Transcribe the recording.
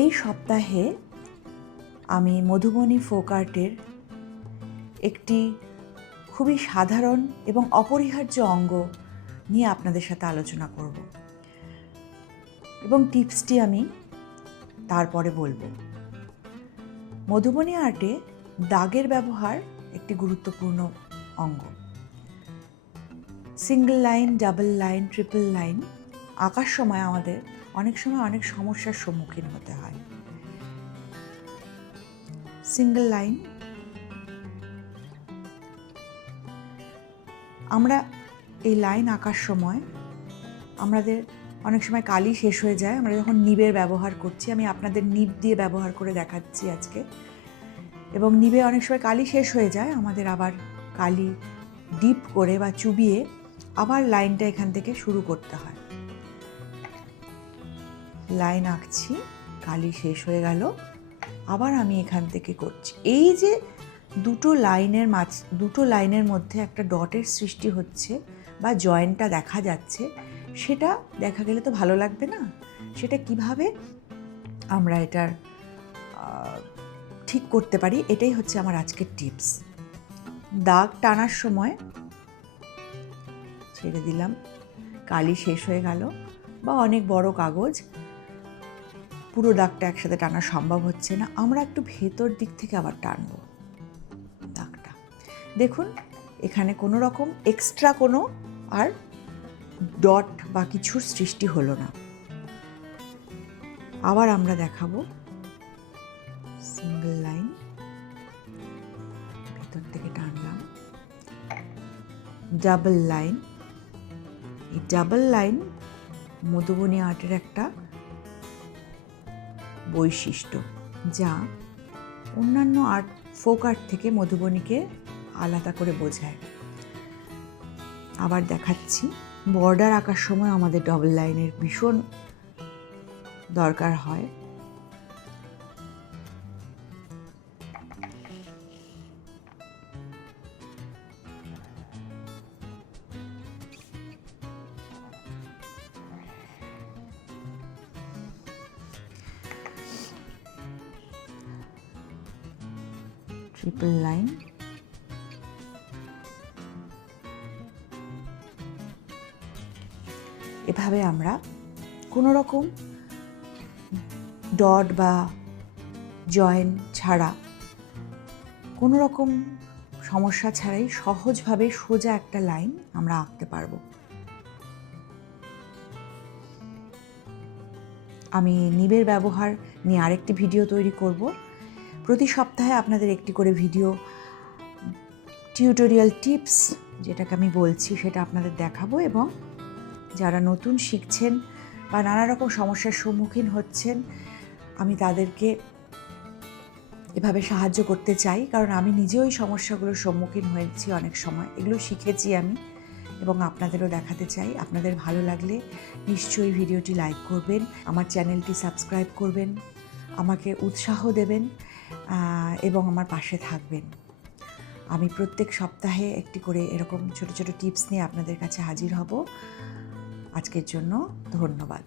এই সপ্তাহে আমি মধুবনী ফোক আর্টের একটি খুবই সাধারণ এবং অপরিহার্য অঙ্গ নিয়ে আপনাদের সাথে আলোচনা করব এবং টিপসটি আমি তারপরে বলবো। মধুবনী আর্টে দাগের ব্যবহার একটি গুরুত্বপূর্ণ অঙ্গ। Single line, double line, triple line আঁকার সময় আমাদের অনেক সময় অনেক সমস্যার সম্মুখীন হতে হয়। সিঙ্গেল লাইন, আমরা এই লাইন আঁকার সময় আমাদের অনেক সময় কালি শেষ হয়ে যায়। আমরা যখন নিবের ব্যবহার করছি, আমি আপনাদের নিব দিয়ে ব্যবহার করে দেখাচ্ছি আজকে, এবং নিবে অনেক সময় কালি শেষ হয়ে যায়, আমাদের আবার কালি ডিপ করে বা চুবিয়ে আবার লাইনটা এখান থেকে শুরু করতে হয়। লাইন আঁকছি, কালি শেষ হয়ে গেল, আবার আমি এখান থেকে করছি। এই যে দুটো লাইনের মধ্যে একটা ডটের সৃষ্টি হচ্ছে বা জয়েন্টটা দেখা যাচ্ছে, সেটা দেখা গেলে তো ভালো লাগবে না। সেটা কিভাবে আমরা এটার ঠিক করতে পারি, এটাই হচ্ছে আমার আজকের টিপস। দাগ টানার সময় ছেড়ে দিলাম, কালি শেষ হয়ে গেল, বা অনেক বড় কাগজ, পুরো দাগটা একসাথে টানা সম্ভব হচ্ছে না, আমরা একটু ভেতর দিক থেকে আবার টানবো দাগটা। দেখুন এখানে কোনো রকম এক্সট্রা কোনো আর ডট বা কিছুর সৃষ্টি হলো না। আবার আমরা দেখাবো সিঙ্গেল লাইন, ভেতর থেকে টানলাম, ডাবল লাইন। এই ডাবল লাইন মধুবনী আর্টের একটা বৈশিষ্ট্য, যা অন্যান্য আর্ট, ফোক আর্ট থেকে মধুবনীকে আলাদা করে বোঝায়। আবার দেখাচ্ছি, বর্ডার আঁকার সময় আমাদের ডাবল লাইনের ভীষণ দরকার হয়। ট্রিপল লাইন, এভাবে আমরা কোনো রকম ডট বা জয়েন্ট ছাড়া, কোনো রকম সমস্যা ছাড়াই সহজভাবে সোজা একটা লাইন আমরা আঁকতে পারবো। আমি নিবের ব্যবহার নিয়ে আরেকটি ভিডিও তৈরি করব। প্রতি সপ্তাহে আপনাদের একটি করে ভিডিও টিউটোরিয়াল টিপস, যেটাকে আমি বলছি, সেটা আপনাদের দেখাবো, এবং যারা নতুন শিখছেন বা নানা রকম সমস্যার সম্মুখীন হচ্ছেন, আমি তাদেরকে এভাবে সাহায্য করতে চাই, কারণ আমি নিজেও এই সমস্যাগুলোর সম্মুখীন হয়েছি অনেক সময়। এগুলো শিখেছি আমি এবং আপনাদেরও দেখাতে চাই। আপনাদের ভালো লাগলে নিশ্চয়ই ভিডিওটি লাইক করবেন, আমার চ্যানেলটি সাবস্ক্রাইব করবেন, আমাকে উৎসাহ দেবেন এবং আমার পাশে থাকবেন। আমি প্রত্যেক সপ্তাহে একটি করে এরকম ছোট ছোট টিপস নিয়ে আপনাদের কাছে হাজির হব। আজকের জন্য ধন্যবাদ।